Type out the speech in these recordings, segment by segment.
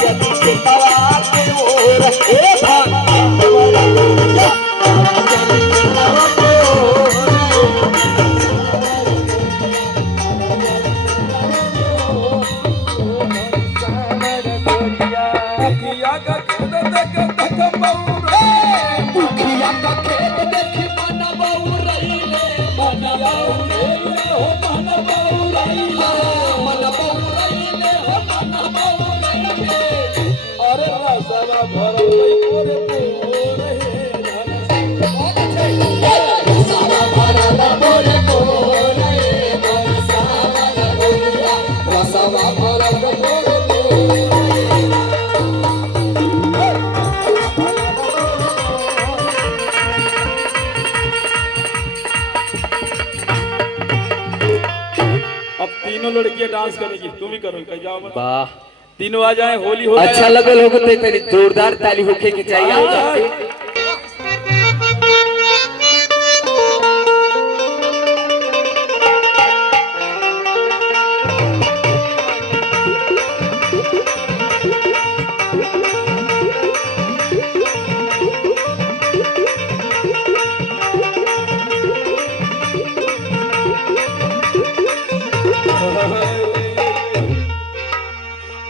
चली के तवा के ओर ए भान चली के तवा के ओर मुखिया का खेत देख बउरे मुखिया का खेत देख मन बउरैले मन बउरैले हो मन बउरैले मन बउरैले हो मन बउरैले अरे रसवा भरल ओरे पोरे धन रसवा भरल पोरे पोरे धन सावन गोरिया रसवा भरल पोरे तीनों लड़कियां डांस करेंगी तुम ही करो कहीं जाओ मत वाह तीनों आ जाए होली हो अच्छा लगल होगा तो तेरी जोरदार ताली होके के चाहिए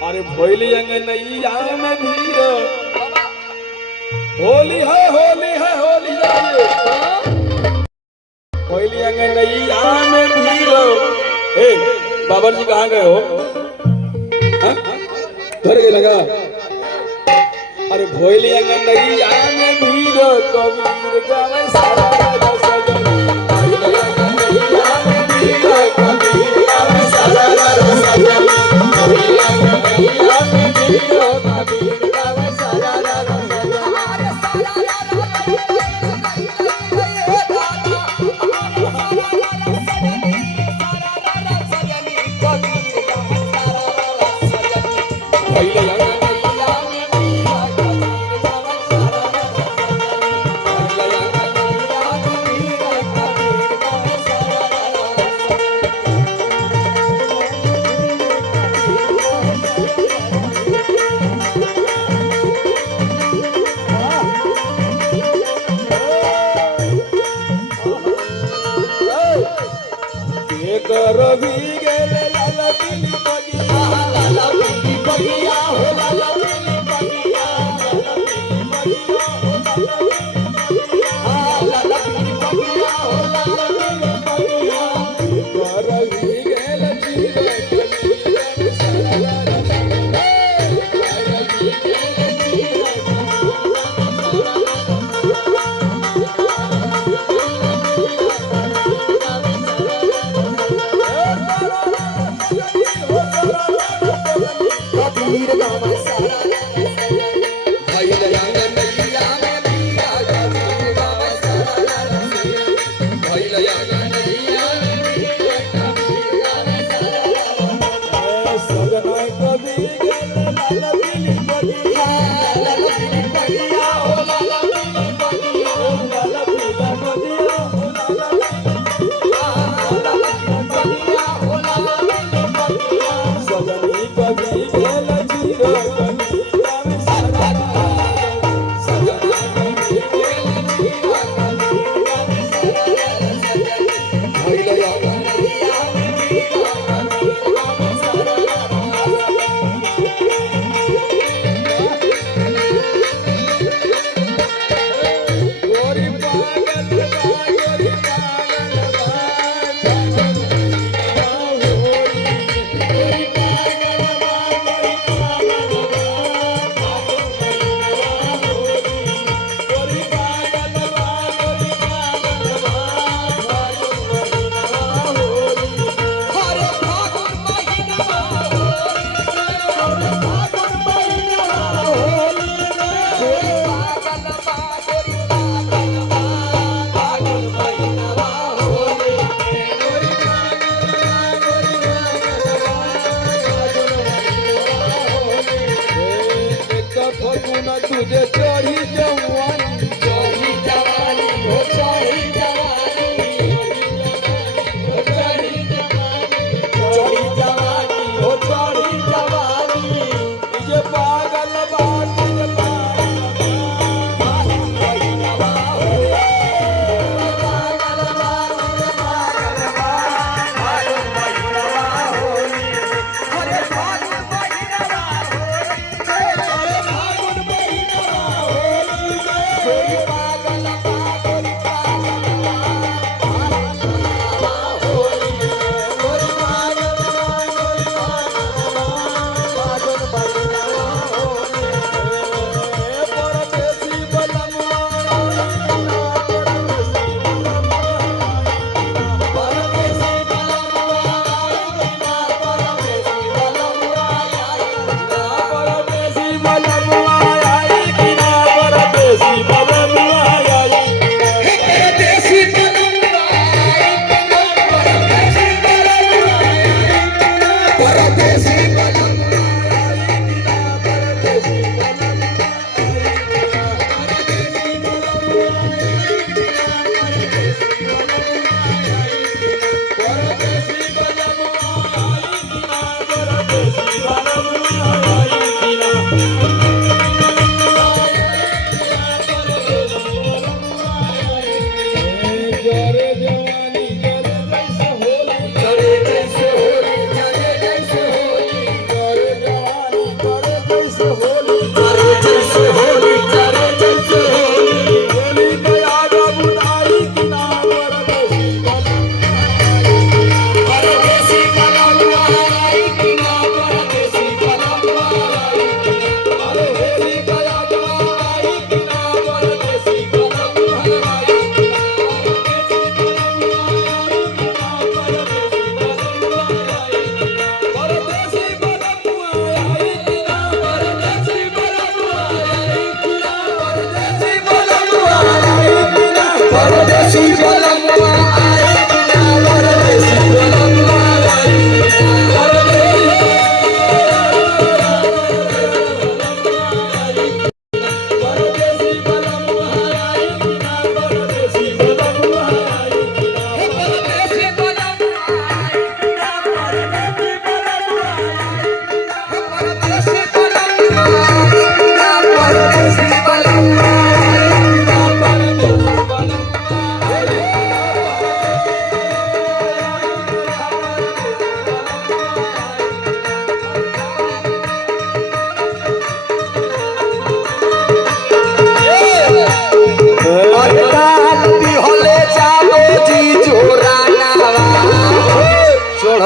अरे भोली अंगनैया में भीड़ होली है होली है होली जाइए भोली अंगनैया में भीड़ ए बाबर जी कहाँ गए हो घर के लगा अरे भोली अंगनैया में भीड़ कबीर गावे सारा सजन भोली अंगनैया में भीड़ कबीर गावे सारा सजन रवि गेले लाला पीली बगिया हो लाला पीली बगिया लाला पीली बगिया हो लाला पीली बगिया रवि गेले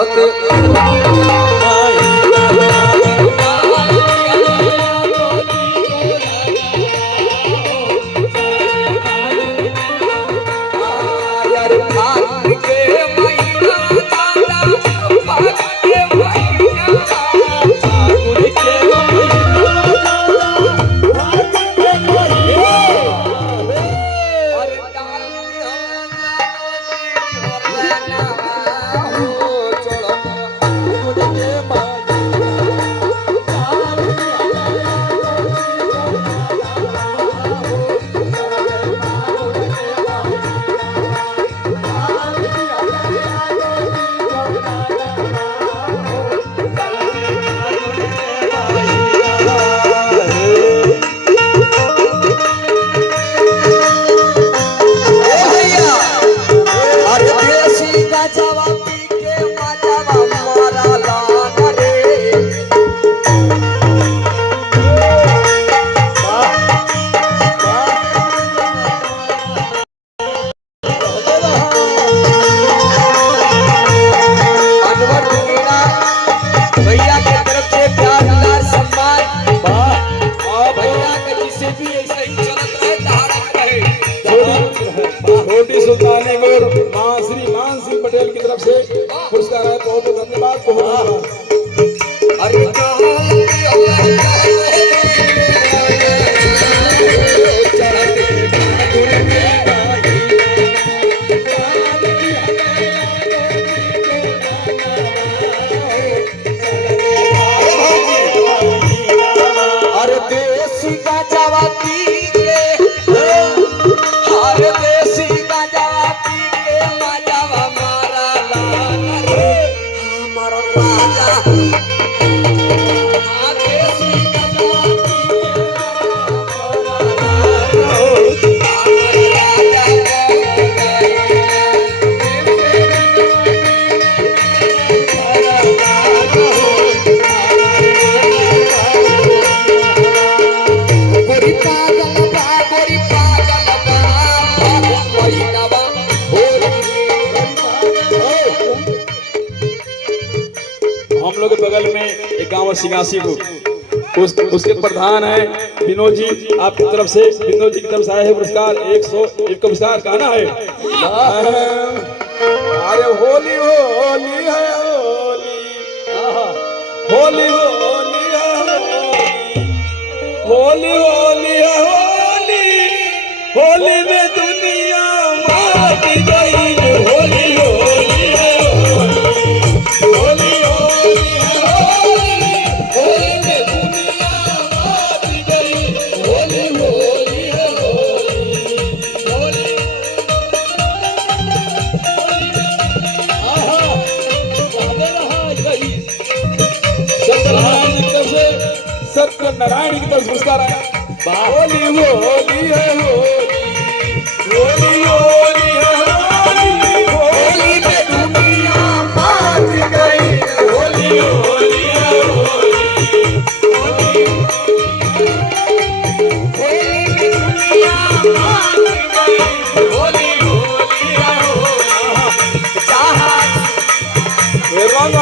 चढ़त यार फागुन के महीना दादा फागुन के महीना फागुन के महीना फागुन के महीना अरे डाली हरना हो चढ़त फागुन के भैया के तरफ से प्यार दुलार सम्मान भैया के जिसे भी ऐसे ही चलत रहे धारण रहे छोटी सुल्तानी गुर मां श्री मान सिंह पटेल की तरफ से पुरस्कार है। बहुत बहुत धन्यवाद। बहुत अरे अरे देसी गांजा पी के अरे देसी गांजा पी के माजावा मारा लाना रे हमारा राजा देसी गांजा पी के हम लोग के बगल में एक गांव है सिंगासीपुर, उसके प्रधान है विनोद जी। आपकी तरफ से विनोद जी की तरफ से आए हैं पुरस्कार 101 पुरस्कार। कहना है अरे होली होली है होली होली होली है होली होली है होली होली में दुनिया मात गई। होली होली है होली होली है होली होली में दुनिया मात गई। होली होली है होली सत्यनारायण की तरफ पुरस्कार आया। होली होली है होली होली होली है होली होली में दुनिया मात गई। होली होली है होली होली होली में दुनिया मात गई। होली होली है होली रंग